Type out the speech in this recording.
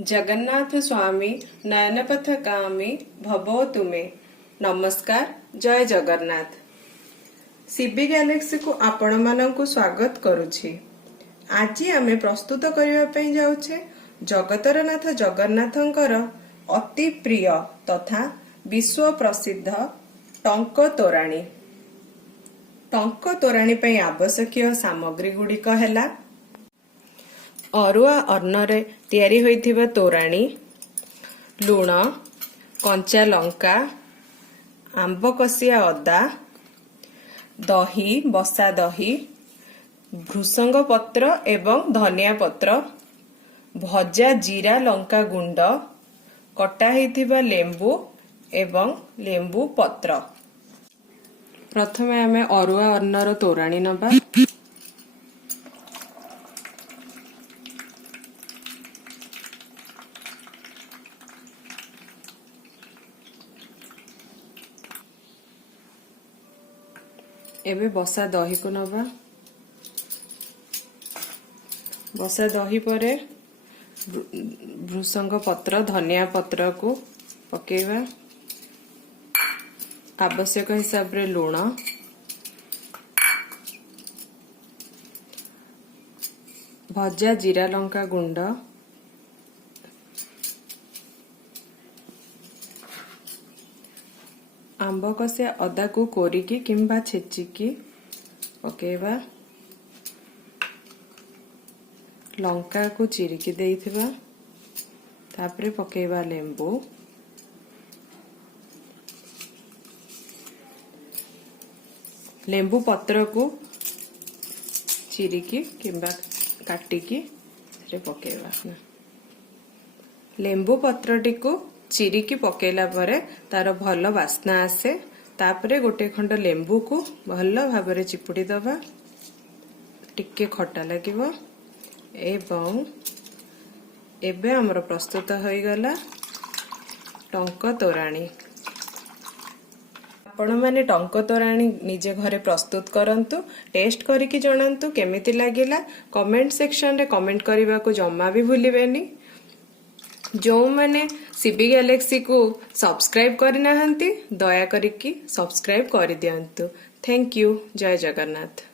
जगन्नाथ स्वामी नयनपथगामी भवो तुमे। नमस्कार, जय जगन्नाथ। सीबी गैलेक्सी को आपण मानकु स्वागत करुछि। आज आमे प्रस्तुत करिवा पई जाउछे जगतर नाथ जगन्नाथंकर अति प्रिय तथा विश्व प्रसिद्ध टंक तोराणी। टंक तोराणी पई आवश्यक सामग्री गुड़िक हैला अरुआ अन्नरे तैयारी होइथिबा तोराणी, लुण, कंचा लंका, आंब कसिया अदा, दही बसा दही, भृसंग पत्र एवं धनिया पत्र, भजा जीरा लंका गुंड, कटा होइथिबा लेंबू एवं लेंबू पत्र। प्रथमे आमे अरुआ अन्नर तोराणी नबा। एबे बसा दही को नबा। बसा दही परे भृसंग पत्र धनिया पत्र को पकेवा। आवश्यक हिसाब रे लुण, भजा जीरा लंका गुंड, आंब कसिया अदा को कोरिकी किंबा छेचिकी पकेवा। लंका को चिरिकी देइथिबा। तापरे पकेवा लेंबू। लेंबू पत्र को चिरिकी किंबा काटिकी रे पकेवा। लेंबू पत्रटी को चिरिकी पकेला परे तार भल बास्ना आसे। तापरे गोटे खंड लेंबू को भल भाबरे चिपुड़ी दबा। टिके खट्टा लागिबो एवं एबे हमर प्रस्तुत होई गला टंक तोराणी। आपण माने टंक तोराणी निजे घरे प्रस्तुत करंतु, टेस्ट करिकी जणांतु केमिति लागिला। कमेंट सेक्शन रे कमेंट करिबा को जम्मा भी भूलिबेनी। जो माने सीबी गैलेक्सी को सब्सक्राइब करना हंती दया करिकी सब्सक्राइब कर दियंतु। Thank you. जय जगन्नाथ।